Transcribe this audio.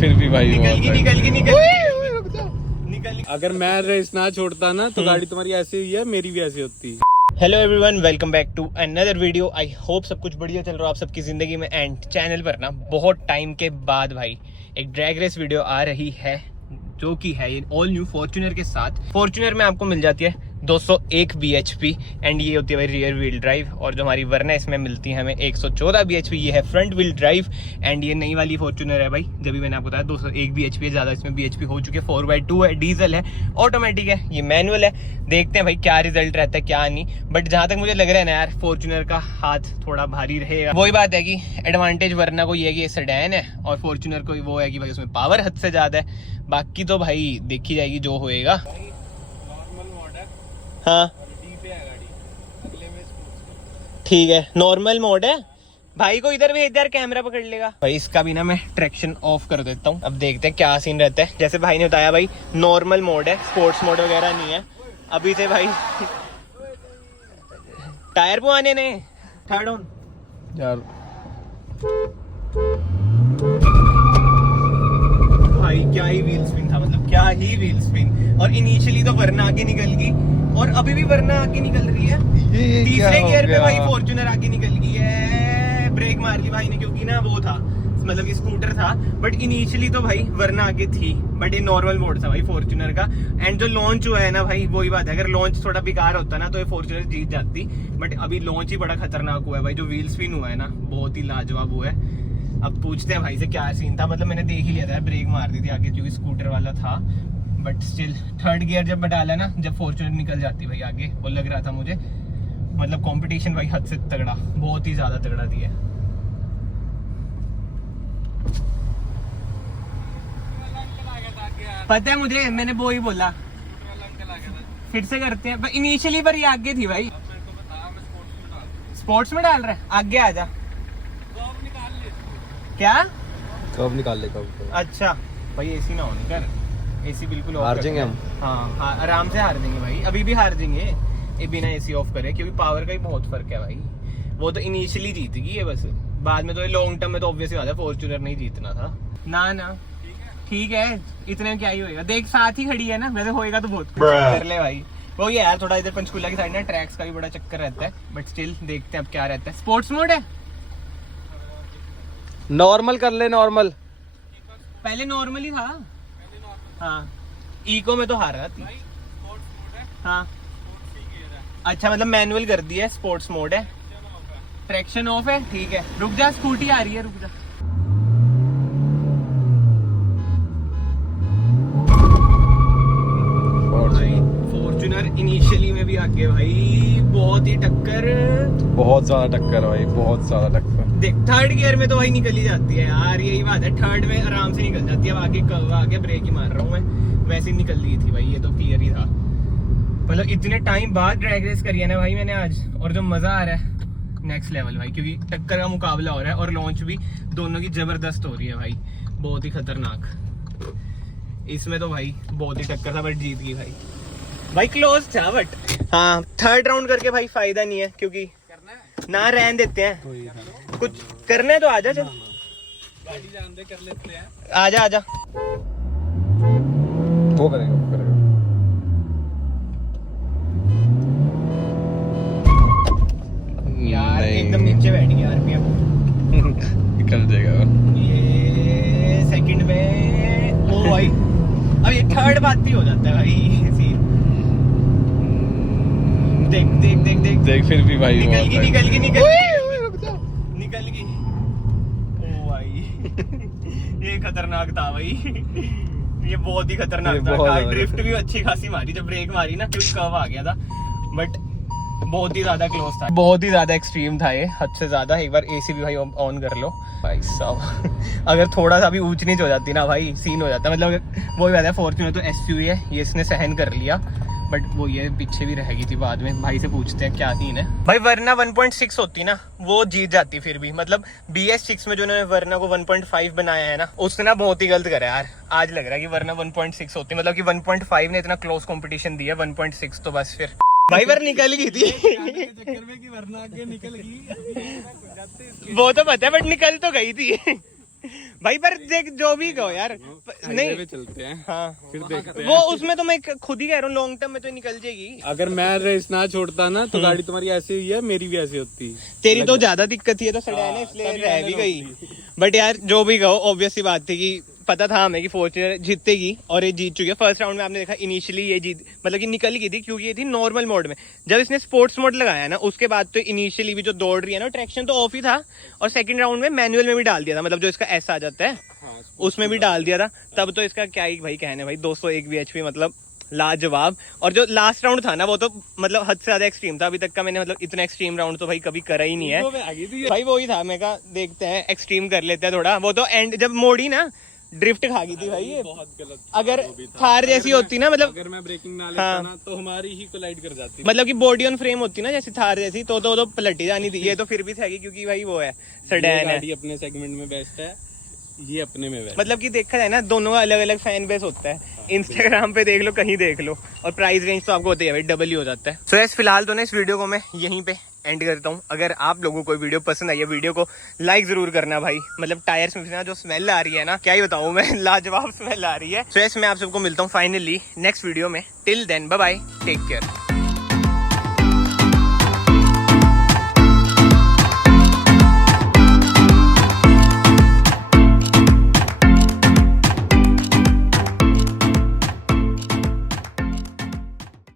फिर भी भाई निकल। अगर मैं रेस ना छोड़ता ना तो गाड़ी तुम्हारी ऐसी हुई है, मेरी भी ऐसी होती। Hello everyone, welcome back to another video. I hope सब कुछ बढ़िया चल रहा है आप सबकी जिंदगी में। एंड चैनल पर ना बहुत टाइम के बाद भाई एक ड्रैग रेस वीडियो आ रही है, जो कि है ये ऑल न्यू फॉर्च्यूनर के साथ। फॉर्च्यूनर में आपको मिल जाती है 201 bhp एंड ये होती है भाई रियर व्हील ड्राइव। और जो हमारी वरना इसमें मिलती है हमें 114 bhp, ये है फ्रंट व्हील ड्राइव। एंड ये नई वाली फॉर्च्यूनर है भाई, जब भी मैंने आपको बताया 201 bhp है, ज़्यादा इसमें bhp हो चुके हैं। 4x2 है, डीजल है, ऑटोमेटिक है, ये मैनुअल है। देखते हैं भाई क्या रिजल्ट रहता है क्या नहीं। बट जहाँ तक मुझे लग रहा है ना यार, फॉर्च्यूनर का हाथ थोड़ा भारी रहेगा। वही बात है कि एडवांटेज वरना को ये है कि ये सेडान है, और फॉर्च्यूनर को वो है कि भाई उसमें पावर हद से ज़्यादा है। बाकी तो भाई देखी जाएगी जो होएगा। हाँ ठीक है, नॉर्मल मोड है। भाई को इधर भेज दे यार, कैमरा पकड़ लेगा भाई। इसका भी ना मैं ट्रैक्शन ऑफ कर देता हूँ, अब देखते हैं क्या सीन रहता है। जैसे भाई ने बताया भाई नॉर्मल मोड है, स्पोर्ट्स मोड वगैरह नहीं है अभी से भाई। टायर पुआने ने थर्ड ऑन यार भाई क्या ही व्हील स्पिन था, मतलब क्या ही व्हील स्पिन। और इनिशियली तो वरना आगे निकल गई, और अभी भी वरना आगे निकल रही है। तीसरे गियर पे भाई फॉर्च्यूनर आगे निकल गई है। ब्रेक मार ली भाई ने, क्योंकि ना वो था मतलब कि स्कूटर था। बट इनिशियली तो भाई वरना आगे थी, बट ये नॉर्मल मोड था भाई फॉर्च्यूनर का। एंड जो लॉन्च हुआ है ना भाई, वही बात है, अगर लॉन्च थोड़ा बेकार होता ना तो ये फॉर्च्यूनर जीत जाती। बट अभी लॉन्च ही बड़ा खतरनाक हुआ है भाई। जो व्हील स्पिन हुआ है ना, बहुत ही लाजवाब हुआ है। अब पूछते हैं भाई से क्या सीन था। मतलब मैंने देख ही लिया था, ब्रेक मार दी थी आगे क्योंकि स्कूटर वाला था। बट स्टिल थर्ड गियर जब डाला ना, जब फॉर्च्यूनर निकल जाती भाई आगे, वो लग रहा था मुझे। मतलब कंपटीशन भाई हद से तगड़ा, बहुत ही ज्यादा तगड़ा दिया। पता है मुझे, मैंने वो ही बोला फिर से करते हैं। इनिशियली पर ये आगे थी भाई। स्पोर्ट्स में डाल रहा है, आगे आ जा। क्या कब निकाल ले कब? अच्छा भाई एसी ना ऑन कर, एसी बिल्कुल ऑफ हार जाएंगे हम। हाँ आराम से हार जाएंगे भाई, अभी भी हार जाएंगे ये बिना एसी ऑफ करे, क्योंकि पावर का ही बहुत फर्क है भाई। वो तो इनिशियली जीतेगी ये, बस बाद में तो लॉन्ग टर्म में तो ऑब्वियसली बात है फॉर्च्यूनर नहीं जीतना था ना। ठीक है, इतने में क्या ही होएगा। देख साथ ही खड़ी है ना, वैसे होएगा तो बहुत कुछ कर ले भाई। वो ये यार थोड़ा इधर पंचकूला की साइड ना ट्रैक्स का भी बड़ा चक्कर रहता है। बट स्टिल देखते हैं अब क्या रहता है। स्पोर्ट्स मोड है, नॉर्मल कर ले, नॉर्मल। पहले नॉर्मल ही था। हाँ इको में तो हार रहा थी। हाँ अच्छा, मतलब मैनुअल कर दिया है, स्पोर्ट्स मोड है, ट्रैक्शन ऑफ है। ठीक है रुक जा, स्कूटी आ रही है, रुक जा। फॉर्च्यूनर इनिशियली में भी आगे भाई, बहुत ही टक्कर, बहुत ज्यादा टक्कर भाई, बहुत ज्यादा टक्कर। देख थर्ड गियर में तो भाई निकल ही जाती है यार, यही बात है। थर्ड में आराम से निकल जाती है। अब आगे ब्रेक ही मार रहा हूँ मैं, वैसे ही निकल ली थी भाई, ये तो क्लियर ही था। मतलब इतने टाइम बाद ड्रैग रेस करी है ना भाई मैंने आज, और जो मजा आ रहा है नेक्स्ट लेवल भाई, क्योंकि टक्कर का मुकाबला हो रहा है और लॉन्च भी दोनों की जबरदस्त हो रही है भाई, बहुत ही खतरनाक। इसमें तो भाई बहुत ही टक्कर था, बट जीत गई भाई क्लोज था। बट हाँ थर्ड राउंड करके भाई फायदा नहीं है, क्योंकि ना रहने देते हैं। कुछ करना है तो आजा, चल गाड़ी जान दे, कर लेते हैं। आजा वो करेगा यार, एकदम नीचे बैठ गया आरपीएम। निकल जाएगा ये सेकंड में। ओ भाई अब ये थर्ड बात ही हो जाता है भाई। देख फिर भी भाई निकल गई। ओ भाई ये खतरनाक था भाई। ये बहुत ही खतरनाक था। ड्रिफ्ट भी अच्छी खासी मारी जब ब्रेक मारी ना, क्योंकि कर्व आ गया था। बट बहुत ही ज्यादा क्लोज था, बहुत ही ज्यादा एक्सट्रीम था ये, हद से ज्यादा। एक बार एसी भी भाई ऑन कर लो भाई साहब। अगर थोड़ा सा भी ऊंच नीच हो जाती ना भाई, सीन हो जाता। मतलब वही बात है, फॉर्च्यूनर तो एसयूवी है, ये इसने सहन कर लिया। बट वो ये पीछे भी रह गई थी बाद में। भाई से पूछते हैं क्या सीन है भाई। वरना 1.6 होती ना, वो जीत जाती फिर भी। मतलब BS6 में जो उन्होंने वरना को 1.5 बनाया है ना, उसने ना बहुत ही गलत करा यार। आज लग रहा है कि वरना 1.6 होती, मतलब कि 1.5 ने इतना क्लोज कंपटीशन दिया, 1.6 तो बस फिर भाई वर निकल गई थी। वरना आगे निकल गई। वो तो पता है, बट निकल तो गई थी। भाई पर देख जो भी कहो यार हाईवे पे चलते हैं, हाँ फिर देखते वो हैं। उसमें तो मैं खुद ही कह रहा हूँ लॉन्ग टर्म में तो निकल जाएगी। अगर मैं रेस ना छोड़ता ना तो गाड़ी तुम्हारी ऐसी हुई है, मेरी भी ऐसी होती। तेरी तो ज्यादा दिक्कत थी, ये तो सेडान है इसलिए रह भी गई। बट यार जो भी कहो ऑब्वियस सी बात थी कि पता था हमें कि फॉर्च्यूनर जीतेगी और ये जीत चुकी है। फर्स्ट राउंड में आपने देखा इनिशियली ये जीत मतलब कि निकल गई थी क्योंकि ये थी नॉर्मल मोड में। जब इसने स्पोर्ट्स मोड लगाया ना उसके बाद तो इनिशियली भी जो दौड़ रही है ना ट्रैक्शन तो ऑफ ही था, और सेकंड राउंड में मैनुअल में भी डाल दिया था, मतलब जो इसका ऐसा आ जाता है उसमें भी डाल दिया था। तब तो इसका क्या ही भाई कहने भाई 201 bhp मतलब लाजवाब। और जो लास्ट राउंड था ना वो तो मतलब हद से ज्यादा एक्सट्रीम था। अभी तक का मैंने मतलब इतना एक्सट्रीम राउंड तो भाई कभी करा ही नहीं है भाई। वही था मैं कहा देखते हैं एक्सट्रीम कर लेते हैं थोड़ा। वो तो एंड जब मोड़ी ना ड्रिफ्ट खा गई थी भाई ये, बहुत गलत। अगर थार जैसी होती ना मतलब अगर मैं ब्रेकिंग ना लेता हाँ। ना तो हमारी ही कोलाइड कर जाती। मतलब कि बॉडी ऑन फ्रेम होती ना जैसी थार जैसी तो पलटी जानी थी। ये तो फिर भी था क्योंकि भाई वो है सेडान है, गाड़ी अपने सेगमेंट में बेस्ट है, ये अपने में बेस्ट। मतलब कि देखा जाए ना दोनों का अलग अलग फैन बेस होता है। इंस्टाग्राम पे देख लो कहीं देख लो, और प्राइस रेंज तो आपको होती है भाई डबल ही हो जाता है। सो यस फिलहाल तो ना इस वीडियो को मैं यहीं पे एंड करता हूँ। अगर आप लोगों को वीडियो पसंद आई है वीडियो को लाइक जरूर करना भाई। मतलब टायर्स में ना जो स्मेल आ रही है ना क्या ही बताऊँ मैं, लाजवाब स्मेल आ रही है। सो यस मैं आप सबको मिलता हूँ फाइनली नेक्स्ट वीडियो में। Till then bye bye, take care.